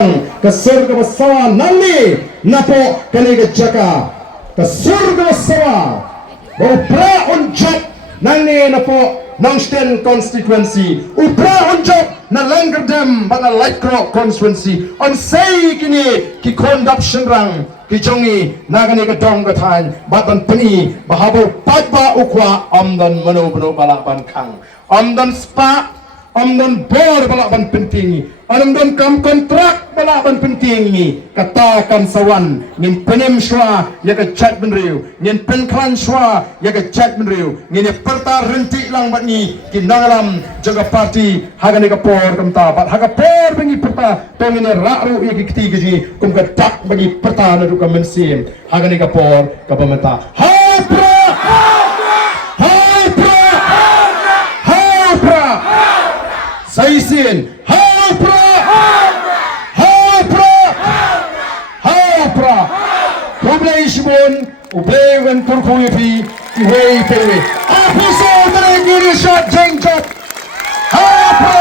ke surga bersama nanti napo kali ke jaka ke surga bersama upra unjab nanti napo Nongsten constituency upra unjab na Langgerdam pada Lightcroft constituency on say kini ki conduction rang ki jongi nagani ke dong ke tan batan peni bahabo patba ukwa amdan mano bano balaban kang amdan spa amdan bor balaban penting amdan kam kontrak balaban penting ni katakan sawan nin penem shwa ya ke chat benriu nin penklan shwa ya ke chat benriu ni perta renti lang bat ni kinangalam jaga parti hagani ke por kamta bat haga por bengi perta tongine ra'ru ya ke ketiga ji kum ke tak bagi perta na ruka mensim hagani ke por ke pemerintah hapra hapra hapra saisin hapra hapra hapra problem isbon ubewen turkuipi iwei pewe apiso terengiri shot jengjot hapra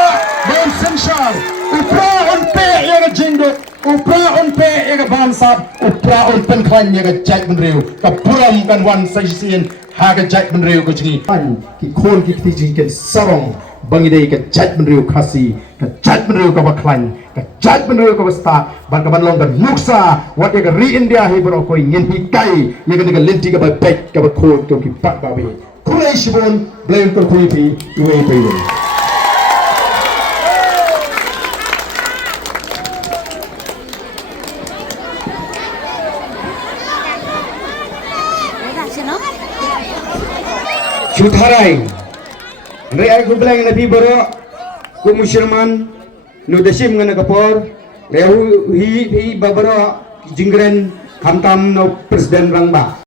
don senshar upra on pe yaga jengjot upra on pe yaga bansap upra on penklan yaga jack benriu kapuram kan wan saisin haga jack benriu ko jingi pan ki khon ki kti jingken sarong bangidei ke jat benriu khasi ke jat benriu ka baklan ke jat benriu ka basta ban ka ban long ka nuksa wat ke ri india he bro ko ngin hi kai ye ke ne lenti ka ba pek ka ba khon to ki pak ba be kulai shibon blame ko kui pi iwe pe ni Sutharai Rai aku bilang nabi boro ku musliman no desim ngana kapor lehu hi babaro jingren hamtam no presiden rangba